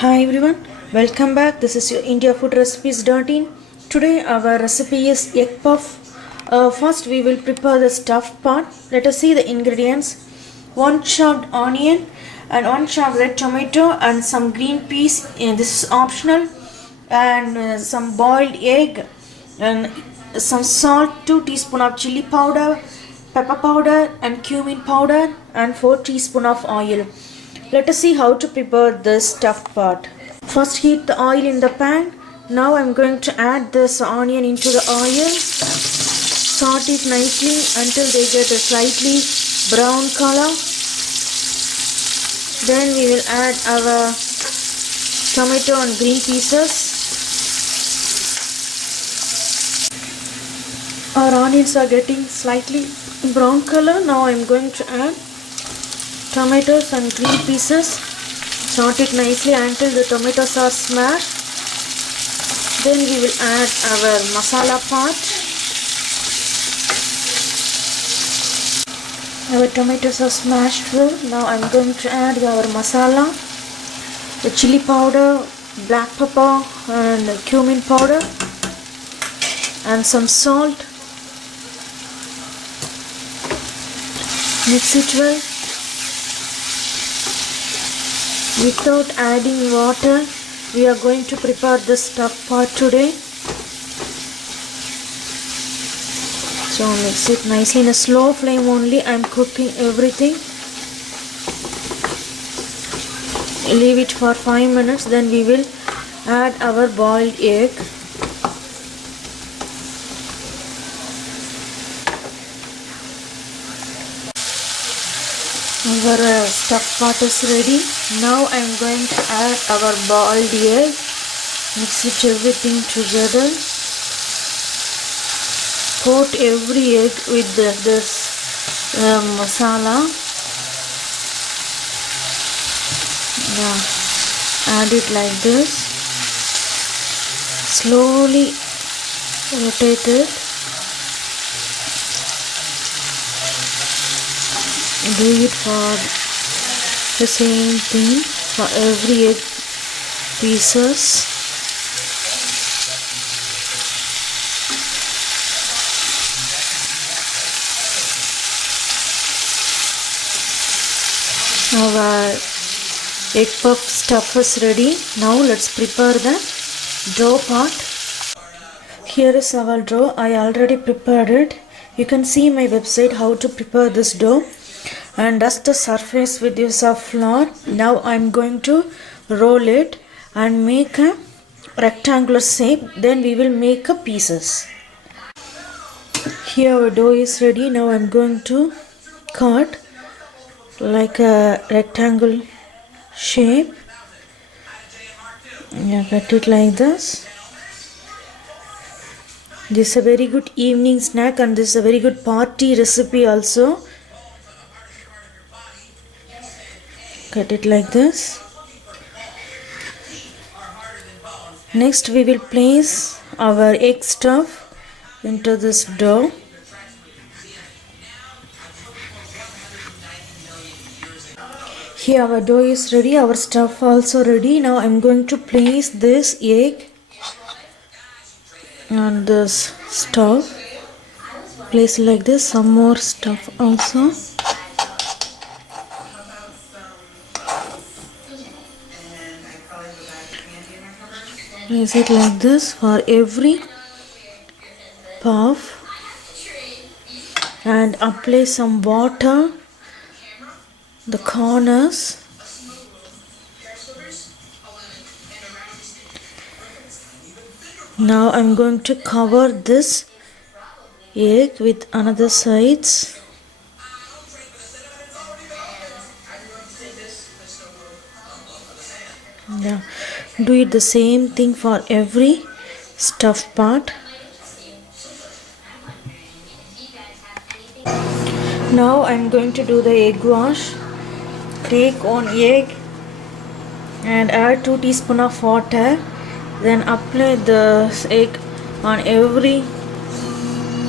Hi everyone, welcome back. This is your IndiaFoodRecipes.in. Today our recipe is egg puff. First we will prepare the stuffed part. Let us see the ingredients. 1 chopped onion and 1 chopped red tomato and some green peas. This is optional. And some boiled egg and some salt, 2 teaspoons of chili powder, pepper powder and cumin powder and 4 teaspoons of oil. Let us see how to prepare this stuffed part. First heat the oil in the pan. Now I am going to add this onion into the oil. Saute it nicely until they get a slightly brown color. Then we will add our tomato and green pieces. Our onions are getting slightly brown color. Now I am going to add tomatoes and green pieces. Saute it nicely until the tomatoes are smashed. Then we will add our masala part. Our tomatoes are smashed well. Now I am going to add our masala, the chili powder, black pepper and cumin powder and some salt. Mix it well. Without adding water, we are going to prepare this stuffed part today. So mix it nicely in a slow flame only. I am cooking everything. Leave it for 5 minutes. Then we will add our boiled egg. Our stuffed part is ready. Now I am going to add our boiled egg. Mix it everything together. Coat every egg with this masala. Add it like this. Slowly rotate it. Do it for the same thing for every egg pieces. Our egg puff stuff is ready. Now let's prepare the dough part. Here is our dough. I already prepared it. You can see my website how to prepare this dough. And dust the surface with use of flour. Now I am going to roll it and make a rectangular shape. Then we will make a pieces. Here our dough is ready. Now I am going to cut like a rectangle shape. Cut it like this. This is a very good evening snack and this is a very good party recipe also. Cut it like this. Next we will place our egg stuff into this dough. Here our dough is ready, our stuff also ready. Now I am going to place this egg on this stuff. Place like this. Some more stuff also. Place it like this for every puff and apply some water the corners. Now I'm going to cover this egg with another sides. Do it the same thing for every stuffed part. Now I am going to do the egg wash. Take one egg and add 2 teaspoons of water. Then apply the egg on every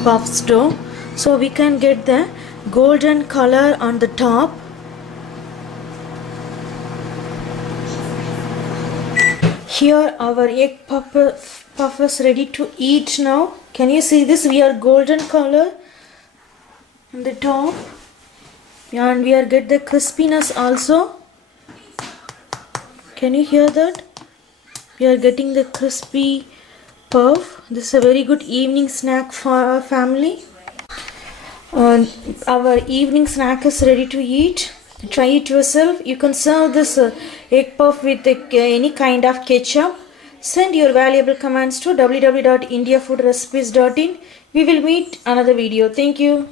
puff dough so we can get the golden color on the top. Here our puff is ready to eat now. Can you see this? We are golden color on the top, and we are get the crispiness also. Can you hear that? We are getting the crispy puff. This is a very good evening snack for our family. Our evening snack is ready to eat. Try it yourself. You can serve this egg puff with any kind of ketchup. Send your valuable comments to www.indiafoodrecipes.in. We will meet another video. Thank you.